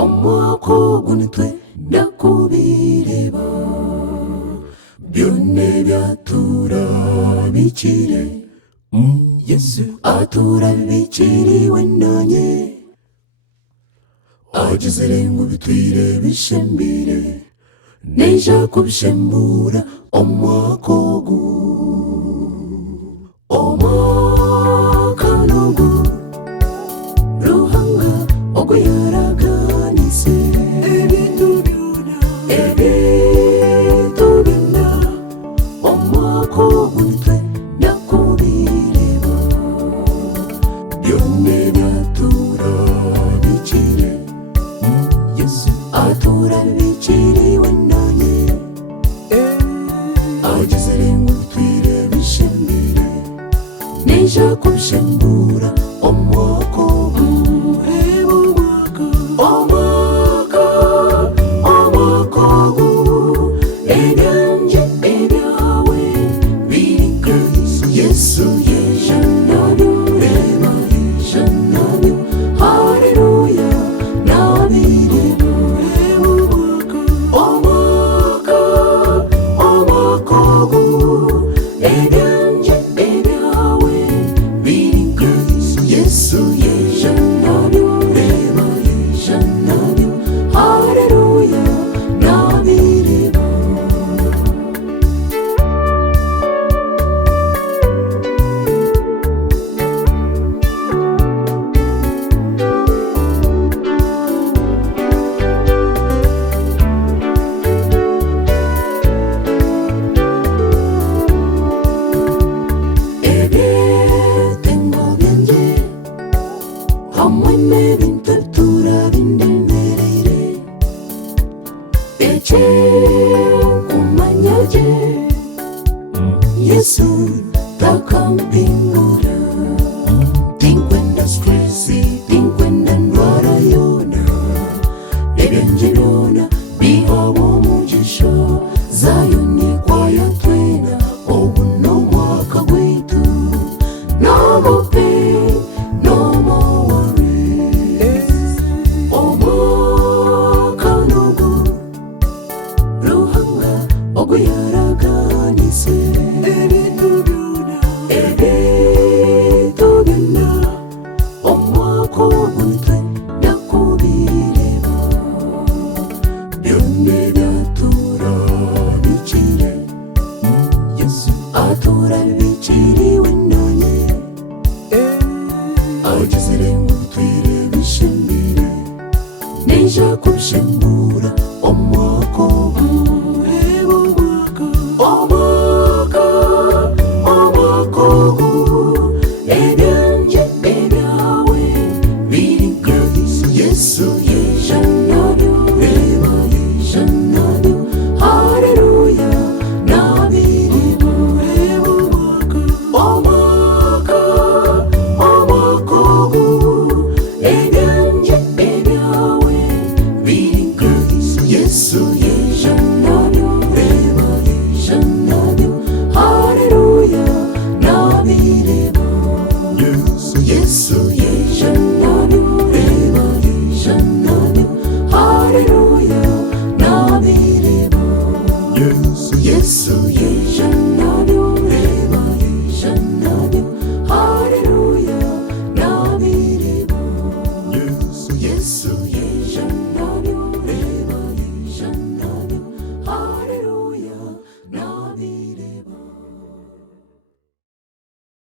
Omwaka gunitwe ndakubireba byone byatura bikire Yesu atura bikiriwe nanye agezere ngo bitwire bishembire neja kubishembura omwaka ogu omwaka nogu ruhanga ogu yaraganise ebintu byona omwaka ogu nitwe ndakubireba byone byatura bikire Yesu atura bikiriwe nanye agezere ngo bitwire bishembire neja kubishembura omwaka ogu omwaka ogu ebyanje ebyawe biri Kristo Yesu yejanabyo reba yejanabyo haleluya nabireba omwaka ogu ebyanje ebyawe biri Kristo Yesu yejanabyo reba yejanabyo haleluya nabireba tengo byanje hamwe n'ebintu turabindemerere ece kumanyaje Yesu takampingura tinkwenda stresi tinkwenda ndwara yona ebyanje byona bihawe umugisha zayoni kwaya twena obu n'omwaka gwitu no more pain no more worries omwaka nogu ruhanga ogu yaraganise ebintu byona omwaka ogu nitwe ndakubireba byone byatura bikire Yesu atura bikiriwe nanye agezere ngo bitwire bishembire neja kubishembura omwaka ogu omwaka ogu ebyanje ebyawe biri Kristo Yesu yejanabyo reba yejanabyo haleluya nabireba omwaka ogu ebyanje ebyawe biri Kristo Yesu yejanabyo reba yejanabyo haleluya nabireba Yesu yejanabyo reba yejanabyo haleluya nabireba Yesu